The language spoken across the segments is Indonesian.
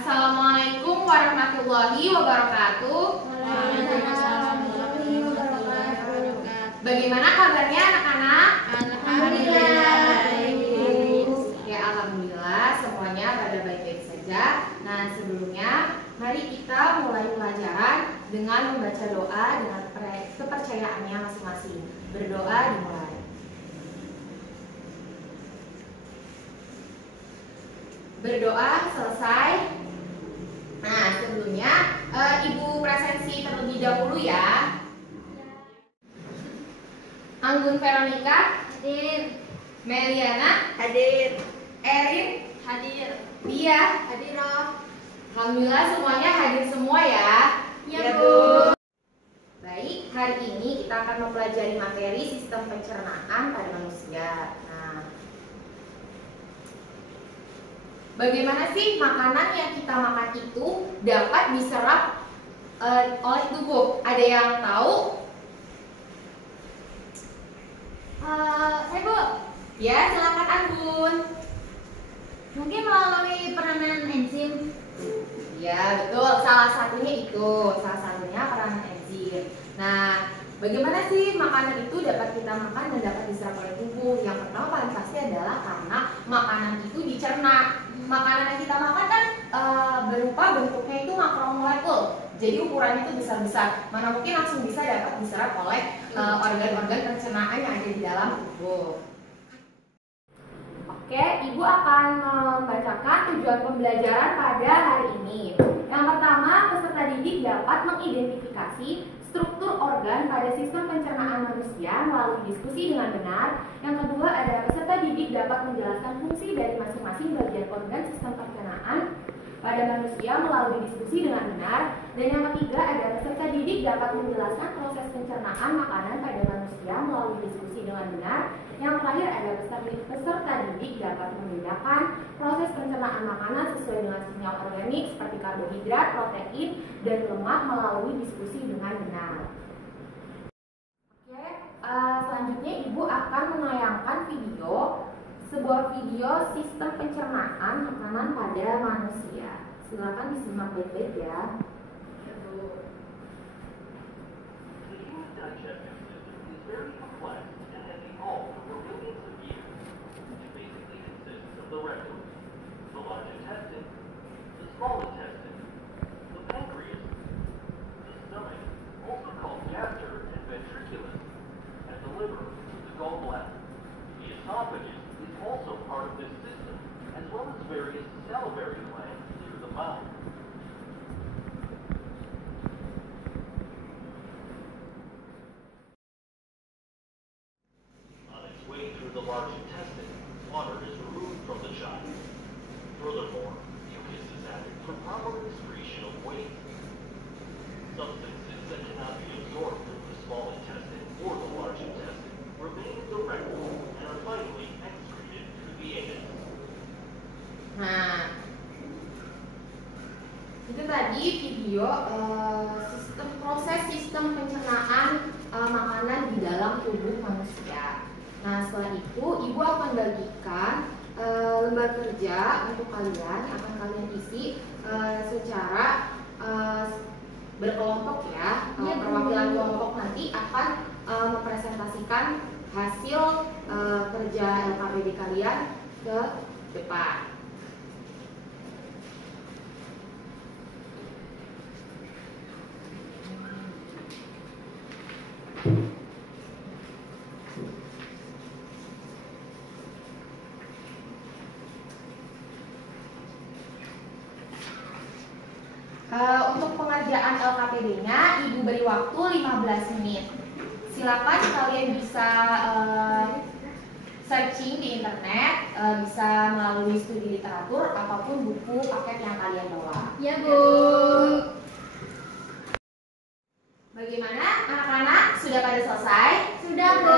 Assalamualaikum warahmatullahi wabarakatuh. Waalaikumsalam warahmatullahi wabarakatuh. Bagaimana kabarnya anak-anak? Alhamdulillah. Ya, alhamdulillah semuanya pada baik-baik saja. Nah, sebelumnya mari kita mulai pelajaran dengan membaca doa dengan kepercayaannya masing-masing. Berdoa dimulai. Berdoa selesai. Nah, sebelumnya Ibu presensi terlebih dahulu ya. Anggun Veronica Hadir. Meliana Hadir. Erin Hadir. Dia Hadiroh. Alhamdulillah semuanya hadir semua ya. Ya, Bu. Baik, hari ini kita akan mempelajari materi sistem pencernaan pada manusia. Nah, bagaimana sih makanan yang kita makan itu dapat diserap oleh tubuh? Ada yang tahu? Saya, Bu. Ya, silakan Anggun. Mungkin melalui peranan enzim. Ya, betul. Salah satunya itu. Salah satunya peranan enzim. Nah, bagaimana sih makanan itu dapat kita makan dan dapat diserap oleh tubuh? Yang pertama paling pasti adalah karena makanan itu dicerna. Makanan yang kita makan kan berupa bentuknya itu makromolekul. Jadi ukurannya itu besar-besar. Mana mungkin langsung bisa dapat diserap oleh organ-organ pencernaan yang ada di dalam tubuh. Oke, Ibu akan membacakan tujuan pembelajaran pada hari ini. Yang pertama, peserta didik dapat mengidentifikasi struktur organ pada sistem pencernaan manusia melalui diskusi dengan benar. Yang kedua adalah peserta didik dapat menjelaskan fungsi dari masing-masing bagian organ sistem pencernaan pada manusia melalui diskusi dengan benar. Dan yang ketiga adalah peserta didik dapat menjelaskan proses pencernaan makanan pada manusia melalui diskusi dengan benar. Yang terakhir adalah peserta didik dapat membedakan proses pencernaan makanan sesuai dengan sinyal organik seperti karbohidrat, protein, dan lemak melalui diskusi dengan benar. Oke, selanjutnya Ibu akan menayangkan sebuah video sistem pencernaan makanan pada manusia. Silakan disimak baik-baik ya. The rectum, the large intestine, the small intestine, the pancreas, the stomach, also called gaster and ventriculus, and the liver, the gallbladder. The esophagus is also part of this system, as well as various salivary glands near the mouth. On its way through the large intestine, water is removed from the child. Furthermore, mucus is added for proper excretion of waste. Substances that cannot be absorbed through the small intestine or the large intestine remain in the rectum and are finally excreted through the anus. Nah, itu tadi video proses sistem pencernaan makanan di dalam tubuh manusia. Nah, setelah itu Ibu akan bagikan lembar kerja untuk kalian yang akan kalian isi secara berkelompok ya. Perwakilan kelompok nanti akan mempresentasikan hasil kerja LKPD kalian ke depan. Untuk pengerjaan LKPD-nya, Ibu beri waktu 15 menit. Silakan kalian bisa searching di internet, bisa melalui studi literatur, apapun buku paket yang kalian bawa. Ya, Bu. Bagaimana anak-anak? Sudah pada selesai? Sudah, Bu.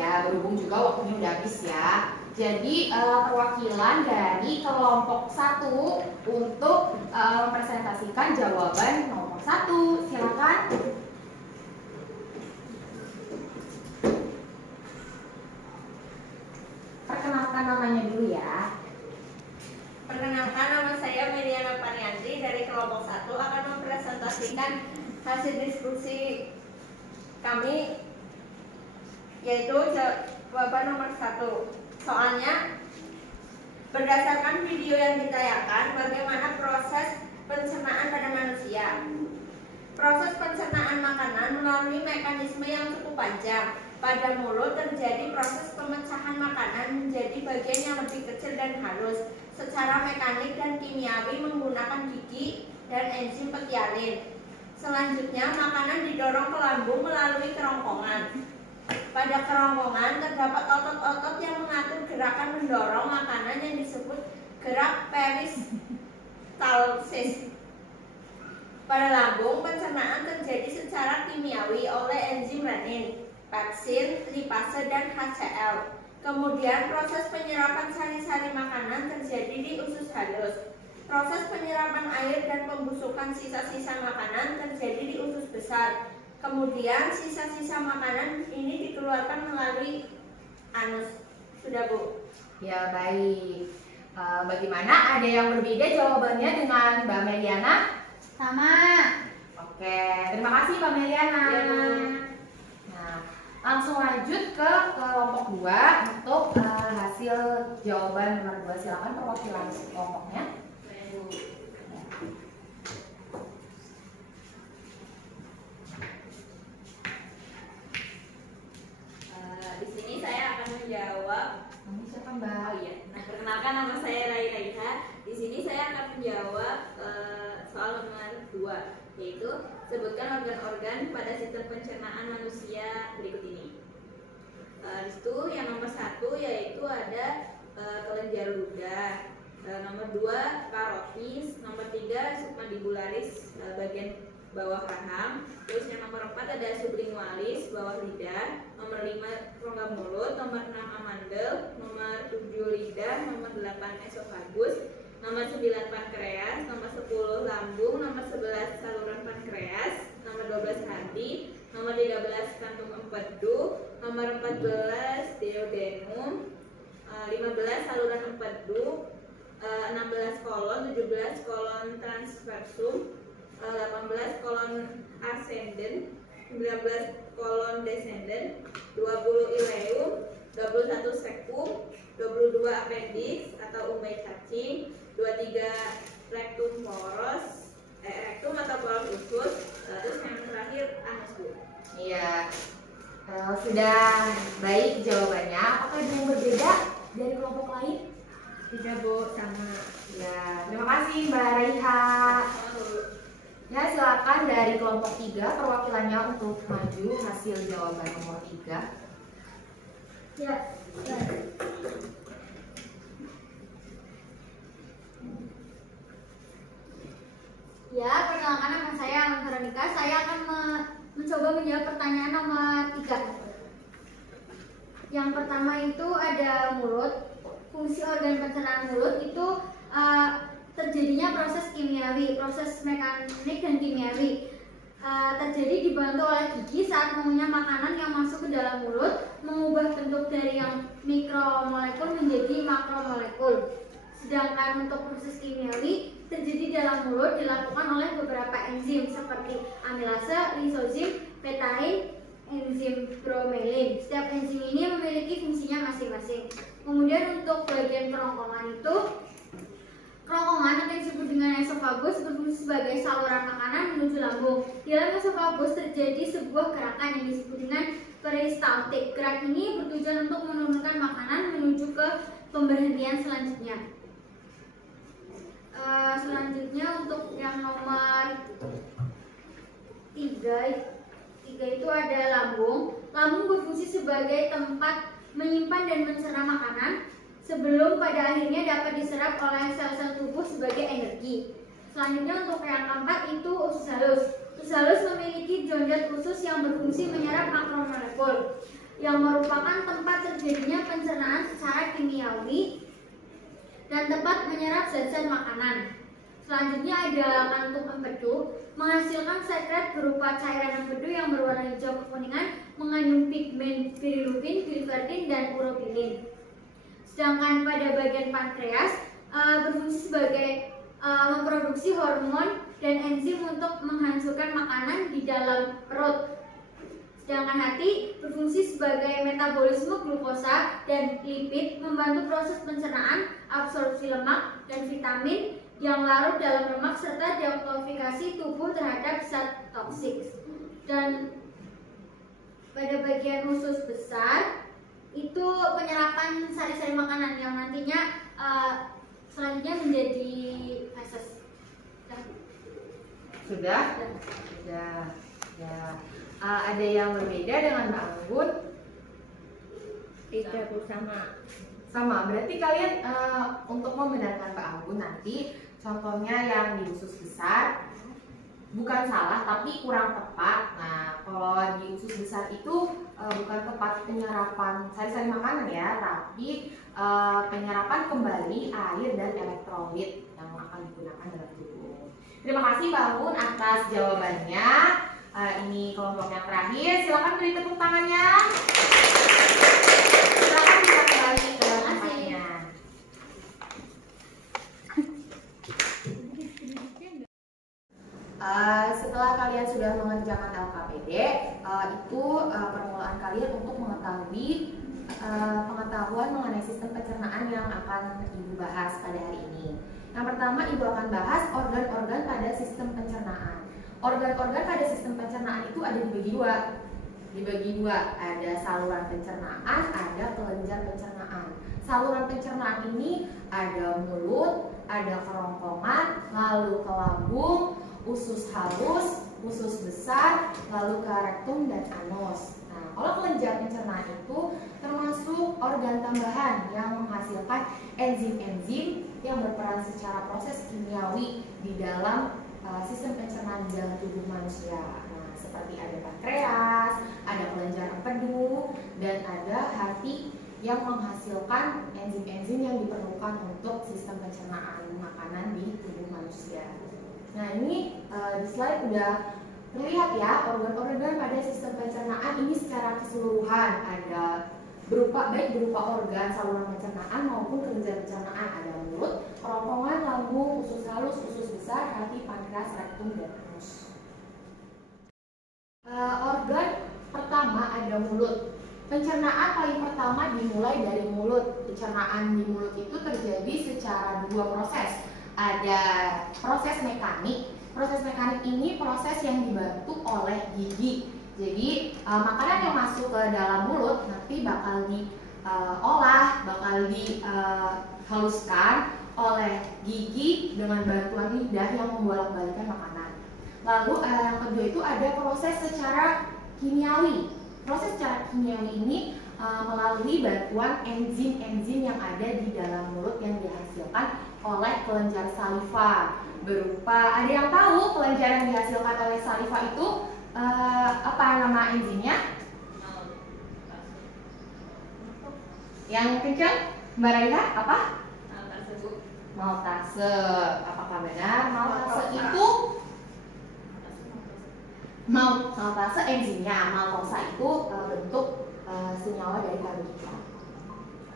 Ya, berhubung juga waktunya udah habis ya. Jadi perwakilan dari kelompok 1 untuk mempresentasikan jawaban nomor 1. Silakan. Perkenalkan namanya dulu ya. Perkenalkan, nama saya Meriana ini dari kelompok 1 akan mempresentasikan hasil diskusi kami, yaitu jawaban nomor 1. Soalnya, berdasarkan video yang ditayangkan, bagaimana proses pencernaan pada manusia. Proses pencernaan makanan melalui mekanisme yang cukup panjang. Pada mulut terjadi proses pemecahan makanan menjadi bagian yang lebih kecil dan halus secara mekanik dan kimiawi menggunakan gigi dan enzim petialin. Selanjutnya, makanan didorong ke lambung melalui kerongkongan. Pada kerongkongan terdapat otot-otot yang mengatur gerakan mendorong makanan yang disebut gerak peristalsis. Pada lambung, pencernaan terjadi secara kimiawi oleh enzim renin, pepsin, lipase, dan HCl. Kemudian proses penyerapan sari-sari makanan terjadi di usus halus. Proses penyerapan air dan pembusukan sisa-sisa makanan terjadi di usus besar. Kemudian sisa-sisa makanan ini dikeluarkan melalui anus. Sudah, Bu? Ya, baik. Bagaimana? Ada yang berbeda jawabannya dengan Mbak Meliana? Sama. Oke, terima kasih Mbak Meliana. Ya, Bu. Nah, langsung lanjut ke kelompok 2 untuk hasil jawaban nomor 2. Silakan perwakilan kelompoknya. Di sini saya akan menjawab. Kamu siapa, Mbak? Oh iya, nah perkenalkan nama saya Rai Raiha. Di sini saya akan menjawab soal nomor 2, yaitu sebutkan organ-organ pada sistem pencernaan manusia berikut ini. Di situ yang nomor 1 yaitu ada kelenjar ludah, nomor 2 karotis, nomor 3 submandibularis bagian bawah rahang, terus yang nomor 4 ada sublingualis bawah lidah, nomor 5 rongga mulut, nomor 6 amandel, nomor 7 lidah, nomor 8 esofagus, nomor 9 pankreas, nomor 10 lambung, nomor 11 saluran pankreas, nomor 12 hati, nomor 13 kantung empedu, nomor 14 duodenum, 15 saluran empedu, 16 kolon, 17 kolon transversum, 18 kolon ascendent, 19 kolon descendent, 20 ileum, 21 secum, 22 appendix atau umbai cacing, 23 rectum poros, rectum atau poros usus, terus yang terakhir anus, Bu. Iya, sudah baik jawabannya. Apakah ada yang berbeda dari kelompok lain? Tidak, Bu, sama. Ya, terima kasih Mbak Raiha. Ya, silakan dari kelompok 3 perwakilannya untuk maju hasil jawaban nomor 3. Ya. Ya, perkenalkan nama saya Alan Veronica. Saya akan mencoba menjawab pertanyaan nomor 3. Yang pertama itu ada mulut. Fungsi organ pencernaan mulut itu terjadinya proses kimiawi, proses mekanik dan kimiawi. Terjadi dibantu oleh gigi saat mengunyah makanan yang masuk ke dalam mulut, mengubah bentuk dari yang mikromolekul menjadi makromolekul. Sedangkan untuk proses kimiawi terjadi dalam mulut dilakukan oleh beberapa enzim seperti amilase, lisozim, peptide, enzim bromelin. Setiap enzim ini memiliki fungsinya masing-masing. Kemudian untuk bagian kerongkongan itu, kerongkongan atau yang disebut dengan esofagus berfungsi sebagai saluran makanan menuju lambung. Di dalam esofagus terjadi sebuah gerakan yang disebut dengan peristaltik. Gerak ini bertujuan untuk menurunkan makanan menuju ke pemberhentian selanjutnya. Selanjutnya untuk yang nomor 3 itu ada lambung. Lambung berfungsi sebagai tempat menyimpan dan mencerna makanan sebelum pada akhirnya dapat diserap oleh sel-sel tubuh sebagai energi. Selanjutnya untuk yang keempat itu usus halus. Usus halus memiliki jonjol khusus yang berfungsi menyerap makromolekul, yang merupakan tempat terjadinya pencernaan secara kimiawi dan tempat menyerap zat-zat makanan. Selanjutnya ada kantung empedu, menghasilkan sekret berupa cairan empedu yang berwarna hijau kekuningan, mengandung pigmen bilirubin, biliverdin, dan uropilin. Sedangkan pada bagian pankreas berfungsi sebagai memproduksi hormon dan enzim untuk menghancurkan makanan di dalam perut. Sedangkan hati berfungsi sebagai metabolisme glukosa dan lipid, membantu proses pencernaan, absorpsi lemak dan vitamin yang larut dalam lemak serta detoksifikasi tubuh terhadap zat toksik. Dan pada bagian usus besar itu penyerapan sari-sari makanan yang nantinya selanjutnya menjadi feses. Sudah? Sudah. Ya. Ada yang berbeda dengan Mbak Anggun? Tidak sama. Sama, berarti kalian untuk membenarkan Mbak Anggun nanti contohnya yang di usus besar bukan salah tapi kurang tepat. Nah, kalau di usus besar itu bukan tepat penyerapan sari-sari makanan ya, tapi penyerapan kembali air dan elektrolit yang akan digunakan dalam tubuh. Terima kasih Mbak Anggun atas jawabannya. Ini kelompok yang terakhir, silakan beri tepuk tangannya. Silakan bisa kembali ke tempatnya. Setelah kalian sudah mengerjakan LKPD, itu permulaan kalian untuk mengetahui pengetahuan mengenai sistem pencernaan yang akan Ibu bahas pada hari ini. Yang pertama, Ibu akan bahas organ-organ pada sistem pencernaan. Organ-organ pada sistem pencernaan itu ada dibagi dua. Ada saluran pencernaan, ada kelenjar pencernaan. Saluran pencernaan ini ada mulut, ada kerongkongan, lalu ke lambung, usus halus, usus besar, lalu ke rektum dan anus. Nah, kalau kelenjar pencernaan itu termasuk organ tambahan yang menghasilkan enzim-enzim yang berperan secara proses kimiawi di dalam sistem pencernaan di dalam tubuh manusia. Nah, seperti ada pankreas, ada kelenjar empedu, dan ada hati yang menghasilkan enzim-enzim yang diperlukan untuk sistem pencernaan makanan di tubuh manusia. Nah, ini di slide udah terlihat ya organ-organ pada sistem pencernaan ini secara keseluruhan, ada baik berupa organ saluran pencernaan maupun kelenjar pencernaan. Ada mulut, kerongkongan, lambung, usus halus, usus besar, hati, pankreas, rektum, dan anus. Organ pertama ada mulut. Pencernaan paling pertama dimulai dari mulut. Pencernaan di mulut itu terjadi secara dua proses. Ada proses mekanik. Proses mekanik ini proses yang dibantu oleh gigi. Jadi makanan yang masuk ke dalam mulut nanti bakal diolah, bakal dihaluskan oleh gigi dengan bantuan lidah yang membolak-balikkan makanan. Lalu yang kedua itu ada proses secara kimiawi. Proses secara kimiawi ini melalui bantuan enzim-enzim yang ada di dalam mulut yang dihasilkan oleh kelenjar saliva. Berupa, ada yang tahu kelenjar yang dihasilkan oleh saliva itu apa nama enzimnya? Yang kencang, Mbak Raina, apa? Maltase. Apakah benar? Maltase itu maltase enzimnya. Maltosa itu bentuk senyawa dari karbohidrat.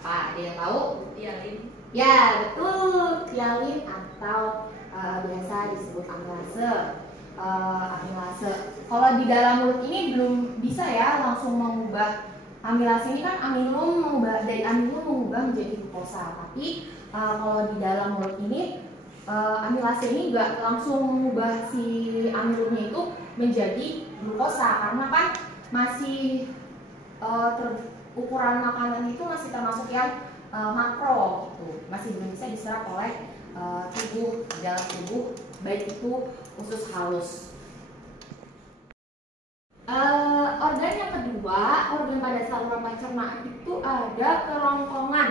Ada yang tahu? Tialin. Ya, betul. Tialin atau biasa disebut amilase. Kalau di dalam mulut ini belum bisa ya langsung mengubah amilase ini kan dari amilum mengubah menjadi glukosa. Tapi kalau di dalam mulut ini amilase ini juga langsung mengubah si amilumnya itu menjadi glukosa karena kan masih ukuran makanan itu masih termasuk yang makro gitu, masih belum bisa diserap oleh tubuh dalam tubuh baik itu usus halus. Organ yang kedua, organ pada saluran pencernaan itu ada kerongkongan.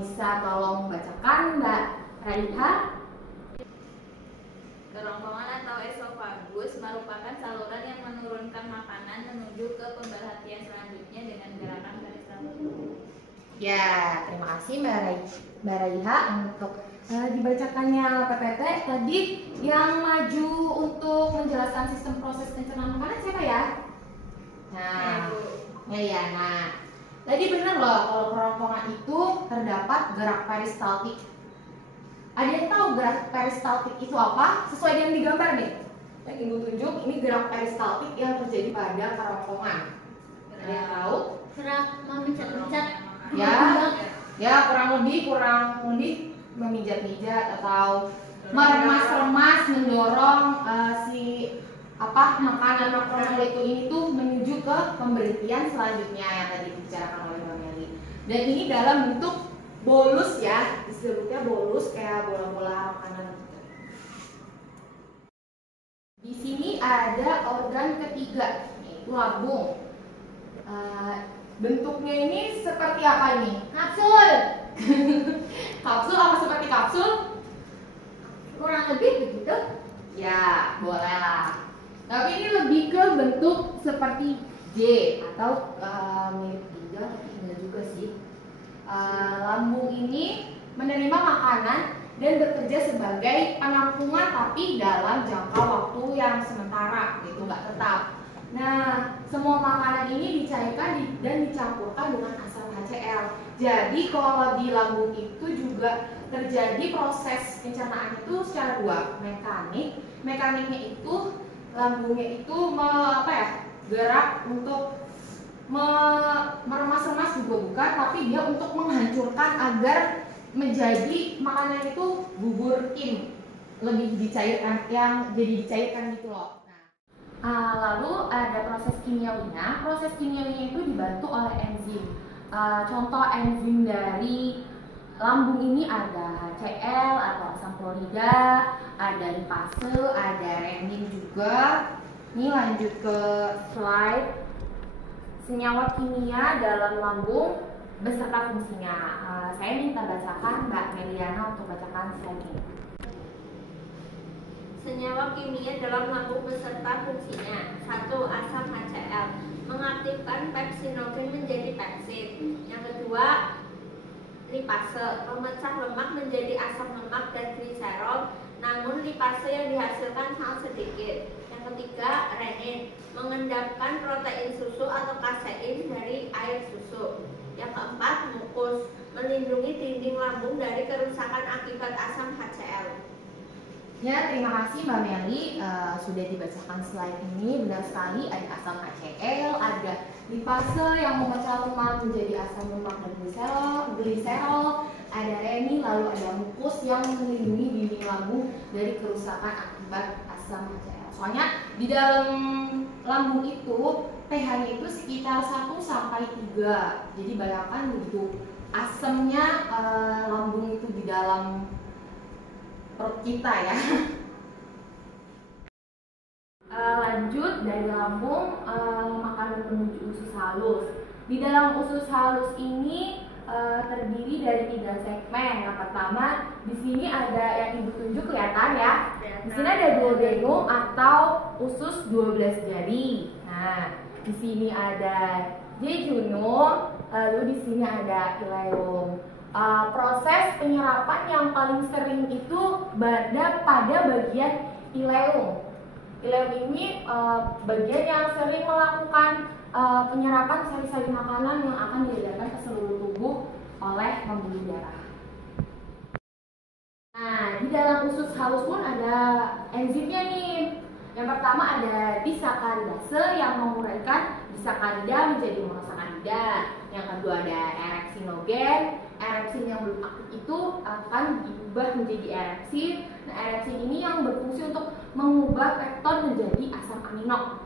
Bisa tolong bacakan Mbak Raiha? Kerongkongan atau esofagus merupakan saluran yang menurunkan makanan menuju ke pemberhentian selanjutnya dengan gerakan garis lambung. Ya, terima kasih Mbak Raiha untuk dibacakannya PPT. Tadi yang maju untuk menjelaskan sistem proses pencernaan makanan siapa ya? Nah, nah, tadi benar loh kalau kerongkongan itu terdapat gerak peristaltik. Ada yang tahu gerak peristaltik itu apa? Sesuai dengan digambar nih. Yang Ibu tunjuk, ini gerak peristaltik yang terjadi pada kerongkongan. Ada yang tahu? Gerak meminjat-minjat. Ya kurang lebih memijat-mijat atau meremas-remas, mendorong makanan makromolekul ini tuh menuju ke pemberhentian selanjutnya yang tadi dibicarakan oleh Mbak Meli. Dan ini dalam bentuk bolus ya, disebutnya bolus kayak bola-bola makanan. Di sini ada organ ketiga, yaitu lambung. Bentuknya ini seperti apa ini? Kapsul. Kapsul apa seperti kapsul? Kurang lebih begitu. Ya, boleh lah. Tapi ini lebih ke bentuk seperti J atau mirip ginjal, tapi enggak juga sih. Lambung ini menerima makanan dan bekerja sebagai penampungan tapi dalam jangka waktu yang sementara, gitu, nggak tetap. Nah, semua makanan ini dicairkan dan dicampurkan dengan asam HCl. Jadi kalau di lambung itu juga terjadi proses pencernaan itu secara dua, mekanik. Mekaniknya itu lambungnya itu gerak untuk meremas-remas juga bukan, tapi dia untuk menghancurkan agar menjadi makanan itu bubur kim, lebih dicairkan, yang jadi dicairkan gitu loh. Lalu ada proses kimiawinya. Proses kimiawinya itu dibantu oleh enzim. Contoh enzim dari lambung ini ada HCl atau asam klorida, ada lipase, ada renin juga. Ini lanjut ke slide. Senyawa kimia dalam lambung beserta fungsinya. Saya minta bacakan Mbak Meliana untuk bacakan slide ini. Senyawa kimia dalam lambung beserta fungsinya. 1. Asam HCl mengaktifkan pepsinogen menjadi pepsid. Yang kedua, lipase memecah lemak menjadi asam lemak dan gliserol, namun lipase yang dihasilkan sangat sedikit. Yang ketiga, renin mengendapkan protein susu atau kasein dari air susu. Yang keempat, mukus melindungi dinding lambung dari kerusakan akibat asam HCl. Ya, terima kasih Mbak Meli, sudah dibacakan slide ini. Benar sekali, ada asam HCl, ada lipase yang memecah lemak menjadi asam lemak dan gliserol, ada renin, lalu ada mukus yang melindungi dinding lambung dari kerusakan akibat asam HCl. Soalnya di dalam lambung itu pH-nya itu sekitar 1 sampai 3. Jadi bayangkan begitu asamnya lambung itu di dalam perut kita ya. Lanjut dari lambung, makanan menuju usus halus. Di dalam usus halus ini terdiri dari 3 segmen. Yang pertama, di sini ada yang Ibu tunjuk kelihatan ya. Di sini ada duodenum atau usus 12 jari. Nah, di sini ada jejunum, lalu di sini ada ileum. Proses penyerapan yang paling sering itu pada bagian ileum. Ileum ini bagian yang sering melakukan penyerapan sari-sari makanan yang akan diedarkan ke seluruh tubuh oleh pembuluh darah. Nah, di dalam usus halus pun ada enzimnya nih. Yang pertama ada disakaridase yang menguraikan disakarida menjadi monosakarida. Yang kedua ada ereksinogen. Ereksin yang belum aktif itu akan diubah menjadi ereksin. Nah, ereksin ini yang berfungsi untuk mengubah pepton menjadi asam amino.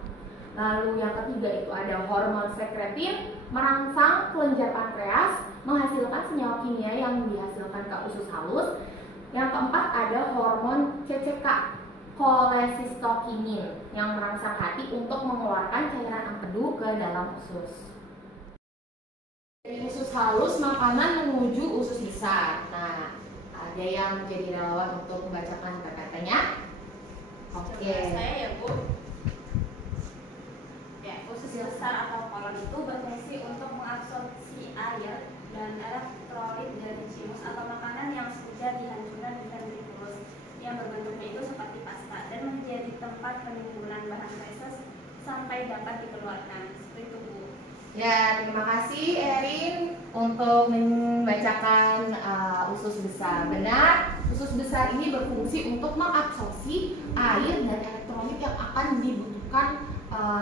Lalu yang ketiga itu ada hormon sekretin merangsang kelenjar pankreas menghasilkan senyawa kimia yang dihasilkan ke usus halus. Yang keempat ada hormon CCK, kolesistokinin, yang merangsang hati untuk mengeluarkan cairan empedu ke dalam usus. Dari usus halus makanan menuju usus besar. Nah, ada yang menjadi relawan untuk membacakan PPT-nya? Oke. Saya ya Bu. Ya, usus besar atau kolon itu berfungsi untuk mengabsorpsi air dan elektrolit dari jimus atau makanan yang sudah dihancurkan di ventriculus yang berbentuknya itu seperti pasta dan menjadi tempat penimbunan bahan feses sampai dapat dikeluarkan. Seperti itu Bu. Ya, terima kasih Erin untuk membacakan usus besar. Benar, usus Usus besar ini berfungsi untuk mengabsorpsi air dan elektrolit yang akan dibutuhkan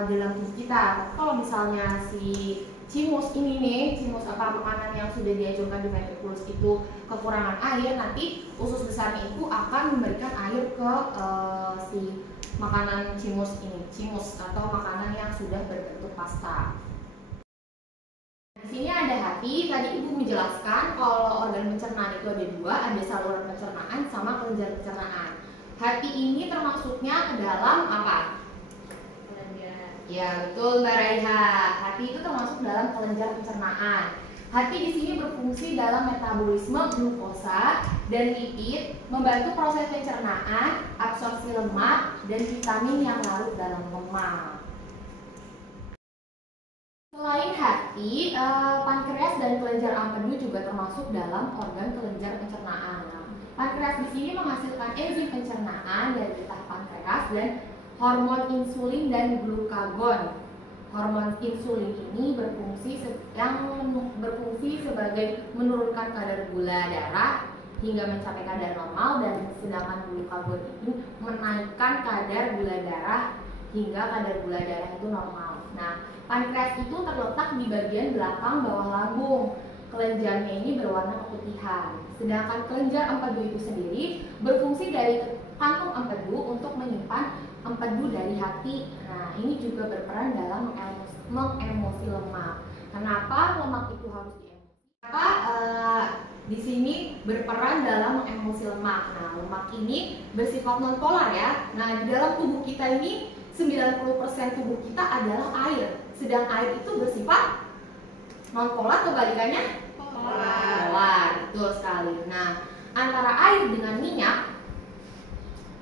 dalam tubuh kita. Kalau misalnya si cimus ini nih, cimus makanan yang sudah diajukan di ventriculus itu kekurangan air, nanti usus besarnya itu akan memberikan air ke si makanan cimus ini, cimus atau makanan yang sudah berbentuk pasta. Di sini ada hati. Tadi Ibu menjelaskan kalau organ pencernaan itu ada dua, ada saluran pencernaan sama kelenjar pencernaan. Hati ini termasuknya ke dalam apa? Ya betul Mbak Raiha. Hati itu termasuk dalam kelenjar pencernaan. Hati di sini berfungsi dalam metabolisme glukosa dan lipid, membantu proses pencernaan, absorpsi lemak, dan vitamin yang larut dalam lemak. Selain hati, pankreas dan kelenjar empedu juga termasuk dalam organ kelenjar pencernaan. Nah, pankreas di sini menghasilkan enzim pencernaan dari getah pankreas dan hormon insulin dan glukagon. Hormon insulin ini berfungsi sebagai menurunkan kadar gula darah hingga mencapai kadar normal, dan sedangkan glukagon ini menaikkan kadar gula darah hingga kadar gula darah itu normal. Nah, pankreas itu terletak di bagian belakang bawah lambung. Kelenjarnya ini berwarna keputihan. Sedangkan kelenjar empedu itu sendiri berfungsi dari kantung empedu untuk menyimpan empedu dari hati. Nah, ini juga berperan dalam mengemosi lemak. Kenapa lemak itu harus diemosi? Di sini berperan dalam mengemosi lemak. Nah, lemak ini bersifat nonpolar ya. Nah, di dalam tubuh kita ini 90% tubuh kita adalah air. Sedang air itu bersifat nonpolar, kebalikannya polar. Betul sekali. Nah, antara air dengan minyak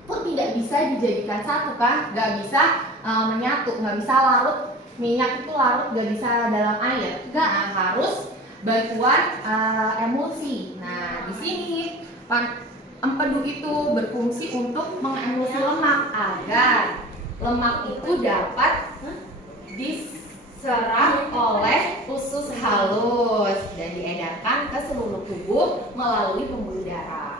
pun tidak bisa dijadikan satu kan, nggak bisa menyatu, nggak bisa larut. Minyak itu larut nggak bisa dalam air, nggak, harus bantuan emulsi. Nah, di sini empedu itu berfungsi untuk mengemulsi lemak agar lemak itu dapat diserap oleh usus halus dan diedarkan ke seluruh tubuh melalui pembuluh darah.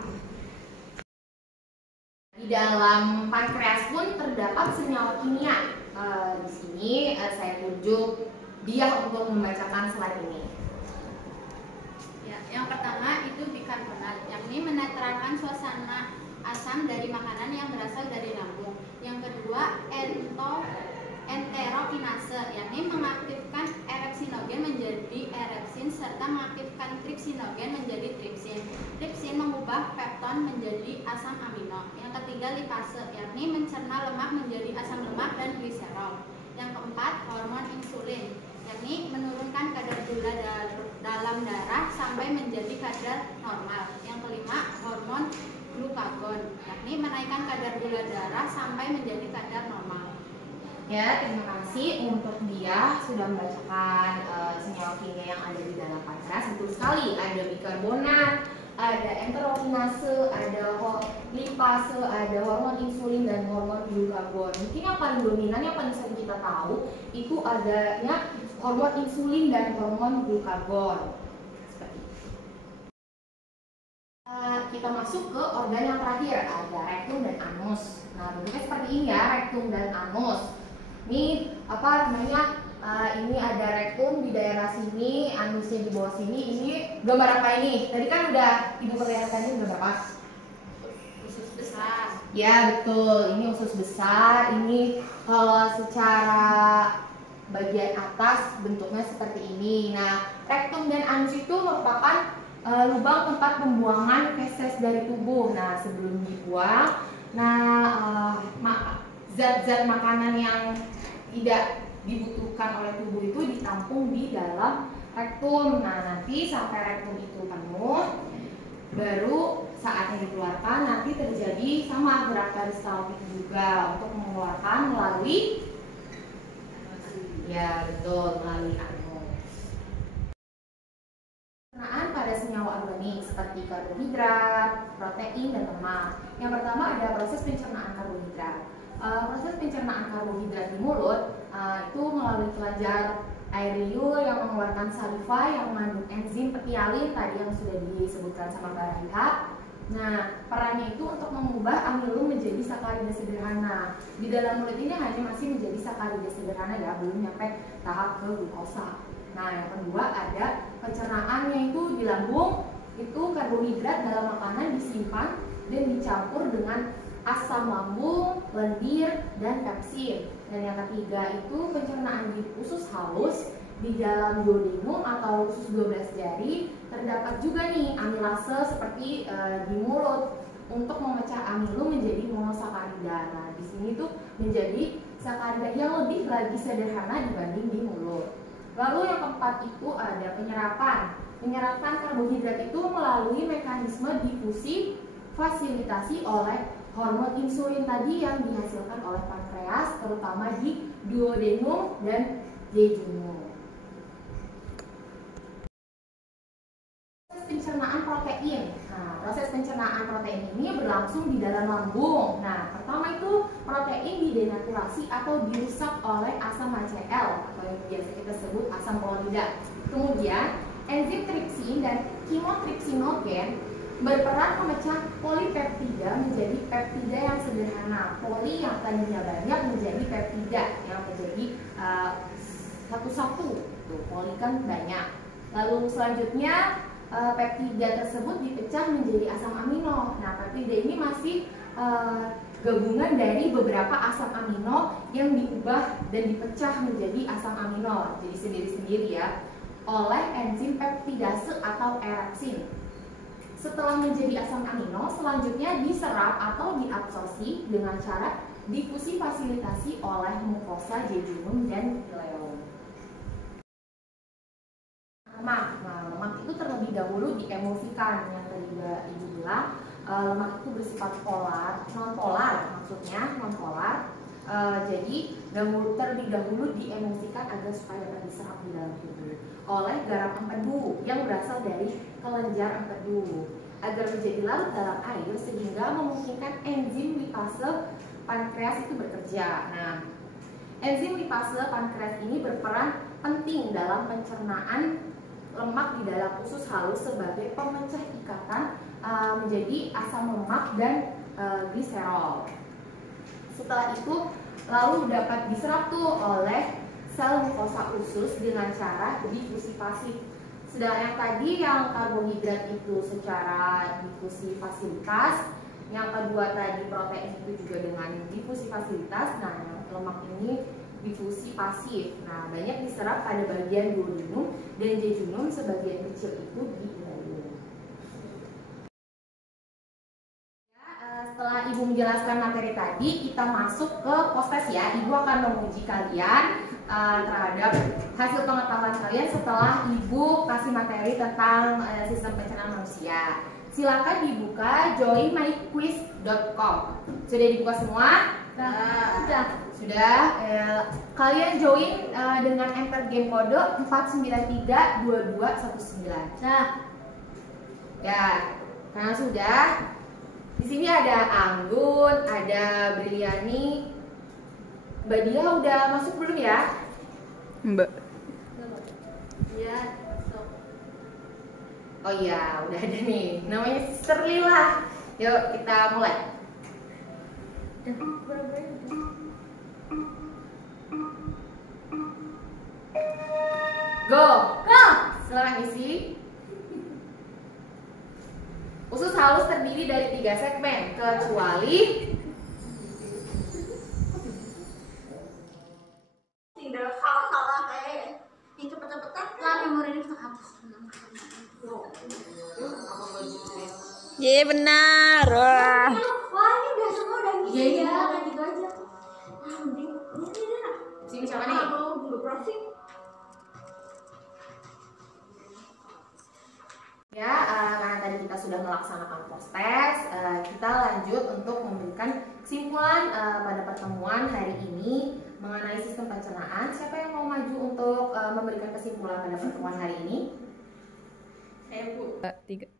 Di dalam pankreas pun terdapat senyawa kimia. Di sini saya tunjuk dia untuk membacakan slide ini. Ya, yang pertama itu bikarbonat, yakni menetralkan suasana asam dari makanan yang berasal dari lambung. Yang kedua enterokinase, yakni mengaktifkan erepsinogen menjadi erepsin serta mengaktifkan tripsinogen menjadi tripsin. Tripsin mengubah pepton menjadi asam amino. Yang ketiga lipase, yakni mencerna lemak menjadi asam lemak dan gliserol. Yang keempat hormon insulin, yakni menurunkan kadar gula dalam darah sampai menjadi kadar normal. Yang kelima hormon glukagon, yakni menaikkan kadar gula darah sampai menjadi kadar normal. Ya, terima kasih untuk dia sudah membacakan senyawa kimia yang ada di dalam pankreas. Betul sekali, ada bikarbonat, ada enterokinase, ada lipase, ada hormon insulin dan hormon glukagon. Mungkin yang paling dominan, yang paling sering kita tahu itu adanya hormon insulin dan hormon glukagon. Seperti itu. Kita masuk ke organ yang terakhir, ada rektum dan anus. Nah, bentuknya seperti ini ya, rektum dan anus. Ini apa namanya? Ini ada rektum di daerah sini, anusnya di bawah sini. Ini gambar apa ini? Tadi kan udah Ibu perlihatkan, ini gambar apa? Usus besar. Ya betul, ini usus besar. Ini kalau secara bagian atas bentuknya seperti ini. Nah, rektum dan anus itu merupakan lubang tempat pembuangan feses dari tubuh. Nah, sebelum dibuang, zat-zat makanan yang tidak dibutuhkan oleh tubuh itu ditampung di dalam rektum. Nah, nanti sampai rektum itu penuh, baru saatnya dikeluarkan. Nanti terjadi sama gerak peristaltik juga untuk mengeluarkan melalui ya betul, melalui anus. Pencernaan pada senyawa organik seperti karbohidrat, protein, dan lemak. Yang pertama ada proses pencernaan karbohidrat. Proses pencernaan karbohidrat di mulut itu melalui kelenjar air liur yang mengeluarkan saliva yang mengandung enzim petialin tadi yang sudah disebutkan sama Mbak Raiha. Nah, perannya itu untuk mengubah amilum menjadi sakarida sederhana. Di dalam mulut ini hanya masih menjadi sakarida sederhana ya, belum nyampe tahap ke glukosa. Nah, yang kedua ada pencernaan, yaitu di lambung itu karbohidrat dalam makanan disimpan dan dicampur dengan asam lambung, lendir, dan pepsin. Dan yang ketiga itu pencernaan di usus halus. Di dalam duodenum atau usus 12 jari terdapat juga nih amilase seperti di mulut untuk memecah amilum menjadi monosakarida. Nah, di sini tuh menjadi sakarida yang lebih lagi sederhana dibanding di mulut. Lalu yang keempat itu ada penyerapan. Penyerapan karbohidrat itu melalui mekanisme difusi fasilitasi oleh hormon insulin tadi yang dihasilkan oleh pankreas, terutama di duodenum dan jejunum. Pencernaan protein. Nah, proses pencernaan protein ini berlangsung di dalam lambung. Nah, pertama itu protein didenaturasi atau dirusak oleh asam HCl atau yang biasa kita sebut asam klorida. Kemudian enzim tripsin dan kimotripsinogen berperan memecah polipeptida menjadi peptida yang sederhana. Poli yang tadinya banyak menjadi peptida yang menjadi satu-satu. Tuh, poli kan banyak. Lalu selanjutnya peptida tersebut dipecah menjadi asam amino. Nah, peptida ini masih gabungan dari beberapa asam amino yang diubah dan dipecah menjadi asam amino, jadi sendiri-sendiri ya, oleh enzim peptidase atau erepsin. Setelah menjadi asam amino, selanjutnya diserap atau diabsorpsi dengan cara difusi fasilitasi oleh mukosa jejunum dan ileum. Lemak. Nah, lemak itu terlebih dahulu diemulsikan. Yang tadi Ibu bilang, lemak itu bersifat polar, non-polar maksudnya, non-polar. Jadi terlebih dahulu diemulsikan agar supaya dapat diserap di dalam tubuh oleh garam empedu yang berasal dari kelenjar empedu agar menjadi larut dalam air sehingga memungkinkan enzim lipase pankreas itu bekerja. Nah, enzim lipase pankreas ini berperan penting dalam pencernaan lemak di dalam usus halus sebagai pemecah ikatan menjadi asam lemak dan gliserol. Setelah itu lalu dapat diserap tuh oleh sel mukosa usus dengan cara difusi pasif. Sedangkan yang tadi yang karbohidrat itu secara difusi fasilitas, yang kedua tadi protein itu juga dengan difusi fasilitas. Nah, yang lemak ini difusi pasif. Nah, banyak diserap pada bagian duodenum dan jejunum, sebagian kecil itu di ileum. Setelah Ibu menjelaskan materi tadi, kita masuk ke post-test ya. Ibu akan menguji kalian terhadap hasil pengetahuan kalian setelah Ibu kasih materi tentang sistem pencernaan manusia. Silakan dibuka joinmyquiz.com. Sudah dibuka semua? Sudah. Kalian join dengan enter game kode 4932219. Nah, ya, karena sudah. Di sini ada Anggun, ada Briliani. Mbak Dia udah masuk belum ya? Mbak. Ya, stop. Oh iya, udah ada nih. Namanya Sister Lila. Yuk kita mulai. Go. Go. Silakan isi. Usus halus terdiri dari 3 segmen, kecuali Tidak salah kayak ini cepet-cepetan lah memori ini terhapus. Iya benar. Wah. Wah, ini udah semua udah ngisi Iya, ya, kayak gitu aja. Nah, mending ini nak. sini siapa nih? Mau dulu browsing. Ya, karena tadi kita sudah melaksanakan post-test, kita lanjut untuk memberikan kesimpulan pada pertemuan hari ini mengenai sistem pencernaan. Siapa yang mau maju untuk memberikan kesimpulan pada pertemuan hari ini? Saya Bu. 3.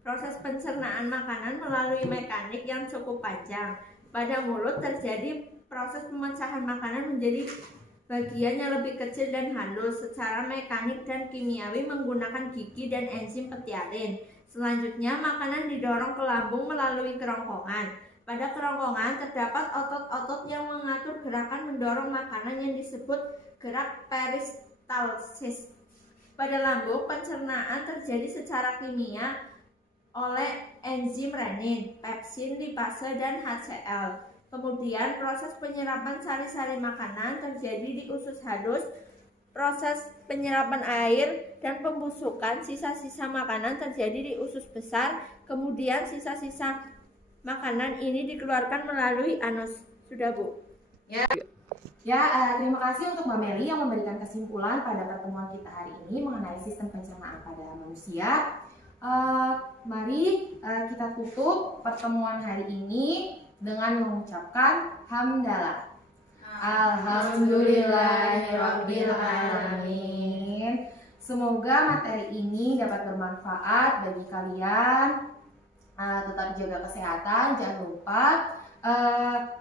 Proses pencernaan makanan melalui mekanik yang cukup panjang. Pada mulut terjadi proses pemecahan makanan menjadi bagian yang lebih kecil dan halus secara mekanik dan kimiawi menggunakan gigi dan enzim petialin. Selanjutnya, makanan didorong ke lambung melalui kerongkongan. Pada kerongkongan terdapat otot-otot yang mengatur gerakan mendorong makanan yang disebut gerak peristalsis. Pada lambung, pencernaan terjadi secara kimia oleh enzim renin, pepsin, lipase, dan HCl. Kemudian proses penyerapan sari-sari makanan terjadi di usus halus, proses penyerapan air dan pembusukan sisa-sisa makanan terjadi di usus besar, kemudian sisa-sisa makanan ini dikeluarkan melalui anus. Sudah, Bu? Terima kasih untuk Mbak Meli yang memberikan kesimpulan pada pertemuan kita hari ini mengenai sistem pencernaan pada manusia. Mari kita tutup pertemuan hari ini dengan mengucapkan hamdalah. Alhamdulillahirabbil alamin. Semoga materi ini dapat bermanfaat bagi kalian. Tetap jaga kesehatan, jangan lupa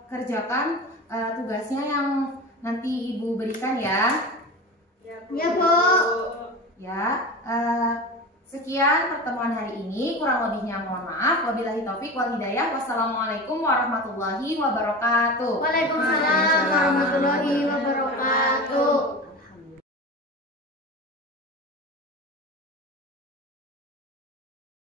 kerjakan tugasnya yang nanti Ibu berikan ya. Ya, Bu. Ya, sekian pertemuan hari ini. Kurang lebihnya mohon maaf. Wabillahi taufik wal hidayah. Wassalamualaikum warahmatullahi wabarakatuh. Waalaikumsalam warahmatullahi wabarakatuh.